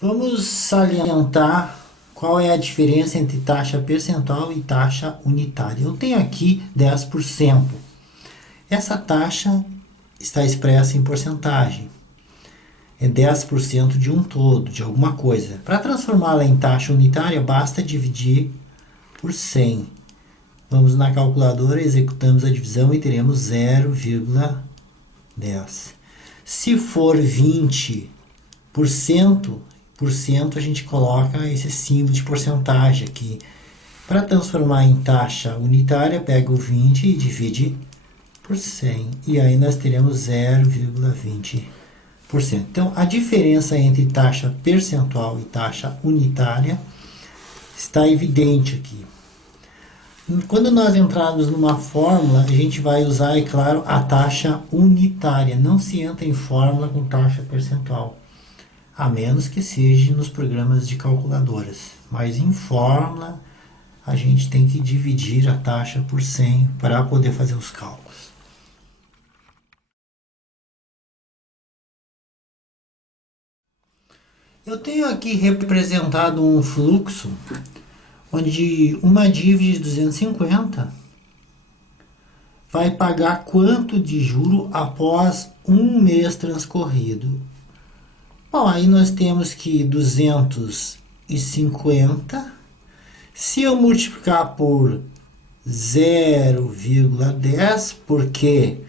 Vamos salientar qual é a diferença entre taxa percentual e taxa unitária. Eu tenho aqui 10%. Essa taxa está expressa em porcentagem. É 10% de um todo, de alguma coisa. Para transformá-la em taxa unitária, basta dividir por 100. Vamos na calculadora, executamos a divisão e teremos 0,10. Se for 20%, a gente coloca esse símbolo de porcentagem aqui. Para transformar em taxa unitária, pega o 20 e divide por 100. E aí nós teremos 0,20%. Então, a diferença entre taxa percentual e taxa unitária está evidente aqui. Quando nós entrarmos numa fórmula, a gente vai usar, é claro, a taxa unitária. Não se entra em fórmula com taxa percentual, a menos que seja nos programas de calculadoras. Mas em fórmula, a gente tem que dividir a taxa por 100 para poder fazer os cálculos. Eu tenho aqui representado um fluxo onde uma dívida de 250 vai pagar quanto de juro após um mês transcorrido. Bom, aí nós temos que 250, se eu multiplicar por 0,10, por quê?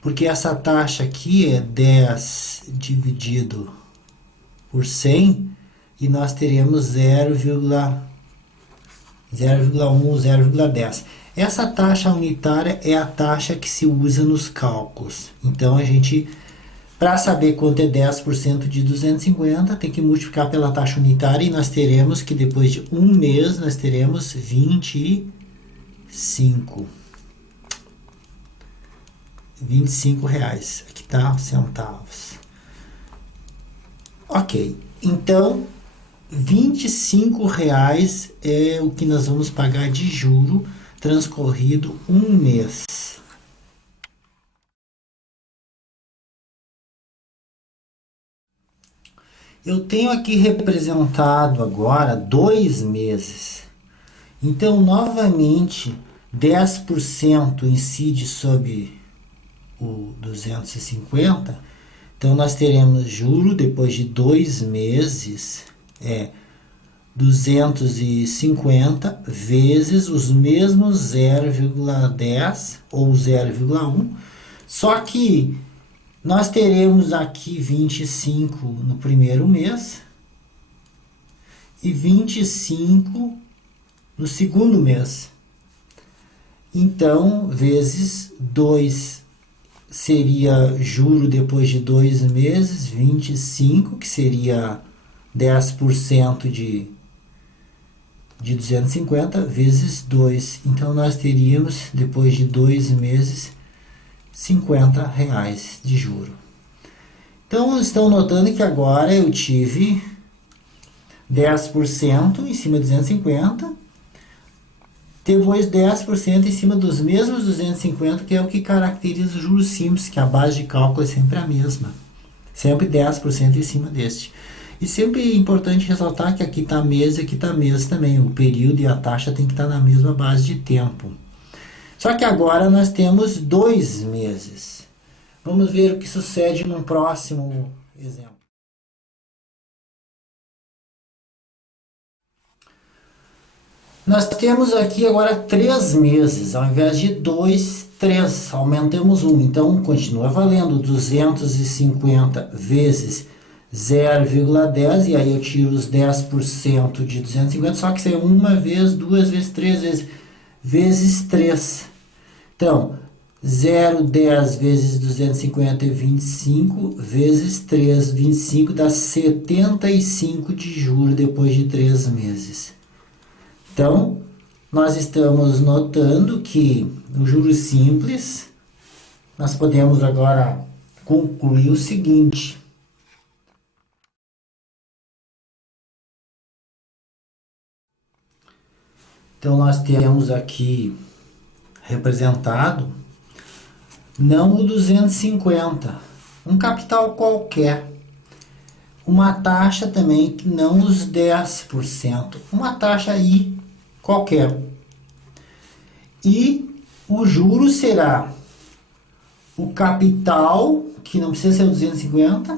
Porque essa taxa aqui é 10 dividido por 100, e nós teremos 0,1, 0,10. Essa taxa unitária é a taxa que se usa nos cálculos. Então, a gente, para saber quanto é 10% de 250, tem que multiplicar pela taxa unitária, e nós teremos que depois de um mês, nós teremos 25 reais. Aqui está centavos. Ok, então 25 reais é o que nós vamos pagar de juro transcorrido um mês. Eu tenho aqui representado agora 2 meses. Então, novamente, 10% incide sobre o 250. Então, nós teremos juro depois de 2 meses, 250 vezes os mesmos 0,10 ou 0,1. Só que nós teremos aqui 25 no primeiro mês e 25 no segundo mês. Então, vezes 2 seria juro depois de 2 meses, 25, que seria 10% de 250, vezes 2. Então, nós teríamos, depois de 2 meses, 50 reais de juro. Então, estão notando que agora eu tive 10% em cima de 250, depois 10% em cima dos mesmos 250, que é o que caracteriza o juros simples, que a base de cálculo é sempre a mesma. Sempre 10% em cima deste. E sempre é importante ressaltar que aqui está mês e aqui está mês também. O período e a taxa tem que estar na mesma base de tempo. Só que agora nós temos 2 meses. Vamos ver o que sucede no próximo exemplo. Nós temos aqui agora 3 meses, ao invés de 2, 3, aumentamos 1. Então, continua valendo 250 vezes 0,10, e aí eu tiro os 10% de 250, só que isso é uma vez, 2 vezes, 3 vezes, vezes 3. Então, 0,10 vezes 250 é 25, vezes 3, 25 dá 75 de juros depois de 3 meses. Então, nós estamos notando que no juros simples, nós podemos agora concluir o seguinte. Então, nós temos aqui representado não o 250, um capital qualquer. uma taxa também que não os 10%, uma taxa aí qualquer. E o juro será o capital, que não precisa ser 250,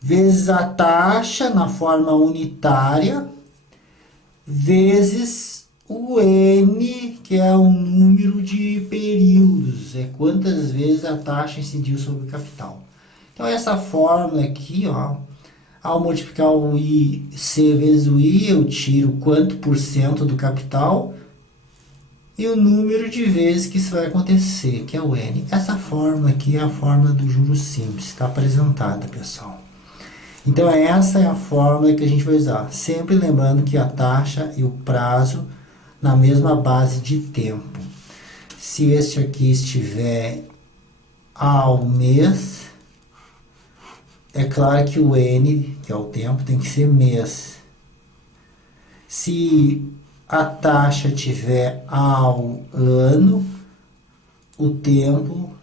vezes a taxa na forma unitária, vezes o N, que é o número de períodos, é quantas vezes a taxa incidiu sobre o capital. Então essa fórmula aqui, ó, ao multiplicar o IC vezes o I, eu tiro quanto por cento do capital e o número de vezes que isso vai acontecer, que é o N. Essa fórmula aqui é a fórmula do juros simples, está apresentada, pessoal. Então essa é a fórmula que a gente vai usar, sempre lembrando que a taxa e o prazo na mesma base de tempo. Se este aqui estiver ao mês, é claro que o N, que é o tempo, tem que ser mês. Se a taxa estiver ao ano, o tempo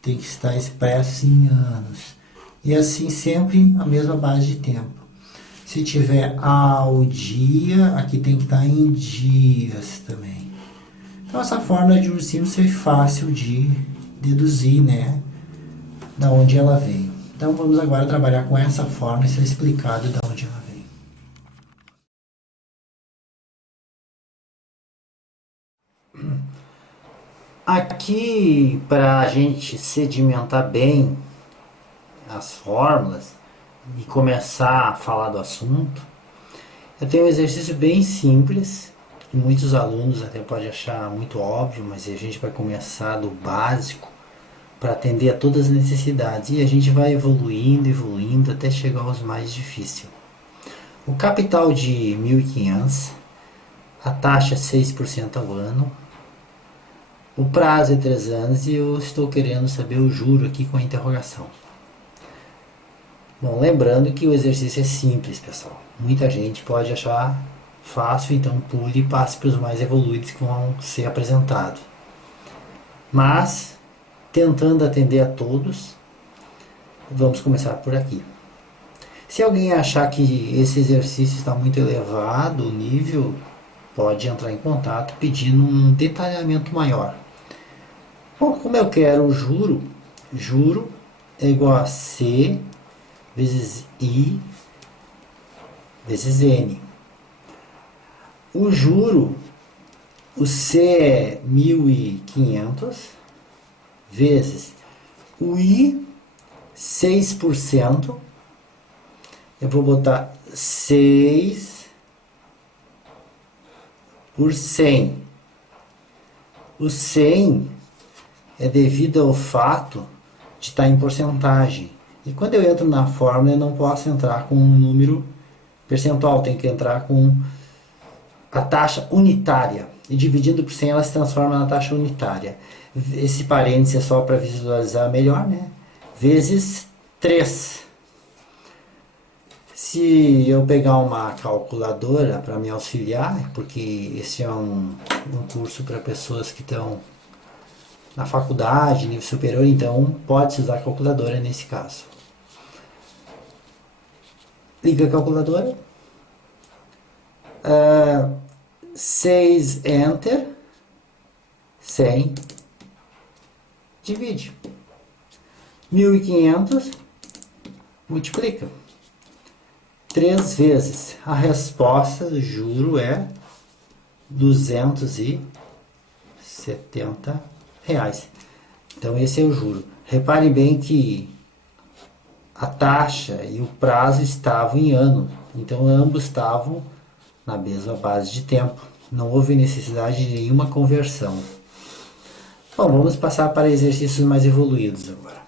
tem que estar expresso em anos. E assim sempre a mesma base de tempo. Se tiver ao dia, aqui tem que estar em dias também. Então essa fórmula de juros simples foi fácil de deduzir, né? Da onde ela veio. Então vamos agora trabalhar com essa fórmula e ser explicado da onde ela veio. Aqui, para a gente sedimentar bem as fórmulas e começar a falar do assunto, eu tenho um exercício bem simples, que muitos alunos até podem achar muito óbvio, mas a gente vai começar do básico para atender a todas as necessidades e a gente vai evoluindo até chegar aos mais difíceis. O capital de 1.500, a taxa é 6% ao ano, o prazo é 3 anos e eu estou querendo saber o juro aqui com a interrogação. Bom, lembrando que o exercício é simples, pessoal. Muita gente pode achar fácil, então pule e passe para os mais evoluídos que vão ser apresentados. Mas, tentando atender a todos, vamos começar por aqui. Se alguém achar que esse exercício está muito elevado, o nível, pode entrar em contato pedindo um detalhamento maior. Bom, como eu quero o juro é igual a C vezes I vezes N. O juro, o C é 1.500 vezes o I, 6%. Eu vou botar 6 por 100. O 100 é devido ao fato de estar em porcentagem. E quando eu entro na fórmula, eu não posso entrar com um número percentual, tem que entrar com a taxa unitária. E dividindo por 100, ela se transforma na taxa unitária. Esse parênteses é só para visualizar melhor, né? Vezes 3. Se eu pegar uma calculadora para me auxiliar, porque esse é um curso para pessoas que estão na faculdade, nível superior, então pode-se usar a calculadora nesse caso. Liga a calculadora. 6 Enter. 100. Divide. 1.500. Multiplica. 3 vezes. A resposta do juro é R$270. Então esse é o juro. Repare bem que a taxa e o prazo estavam em ano. Então ambos estavam na mesma base de tempo. Não houve necessidade de nenhuma conversão. Bom, vamos passar para exercícios mais evoluídos agora.